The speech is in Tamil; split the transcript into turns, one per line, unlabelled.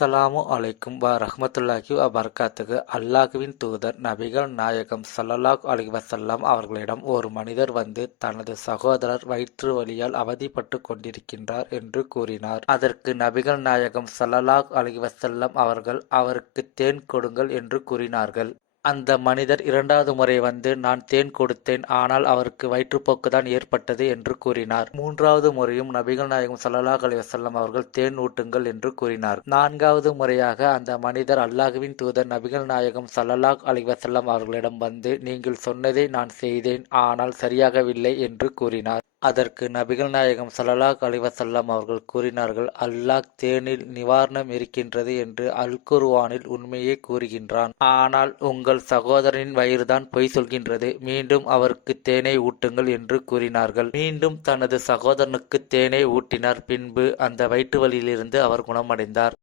அஸ்ஸலாமு அலைக்கும் வ ரஹமத்துல்லாஹி வ அல்லாஹுவின் தூதர் நபிகள் நாயகம் ஸல்லல்லாஹு அலி வசல்லாம் அவர்களிடம் ஒரு மனிதர் வந்து தனது சகோதரர் வயிற்று வலியால் அவதிப்பட்டு கொண்டிருக்கின்றார் என்று கூறினார். அதற்கு நபிகள் நாயகம் ஸல்லல்லாஹு அலி வஸல்லம் அவர்கள் அவருக்கு தேன் கொடுங்கள் என்று கூறினார்கள். அந்த மனிதர் இரண்டாவது முறை வந்து நான் தேன் கொடுத்தேன் ஆனால் அவருக்கு வயிற்றுப்போக்கு தான் ஏற்பட்டது என்று கூறினார். மூன்றாவது முறையும் நபிகள் நாயகம் ஸல்லல்லாஹு அலி வசல்லம் அவர்கள் தேன் ஊட்டுங்கள் என்று கூறினார். நான்காவது முறையாக அந்த மனிதர் அல்லாஹுவின் தூதர் நபிகள் நாயகம் ஸல்லல்லாஹு அலி வசல்லம் அவர்களிடம் வந்து நீங்கள் சொன்னதை நான் செய்தேன் ஆனால் சரியாகவில்லை என்று கூறினார். அதற்கு நபிகள் நாயகம் சல்லாஹ் அலிவசல்லாம் அவர்கள் கூறினார்கள் அல்லாஹ் தேனில் நிவாரணம் இருக்கின்றது என்று அல் குர்வானில் உண்மையே கூறுகின்றான். ஆனால் உங்கள் சகோதரனின் வயிறுதான் பொய் சொல்கின்றது. மீண்டும் அவருக்கு தேனை ஊட்டுங்கள் என்று கூறினார்கள். மீண்டும் தனது சகோதரனுக்கு தேனை ஊட்டினார். பின்பு அந்த வயிற்று வலியிலிருந்து அவர் குணமடைந்தார்.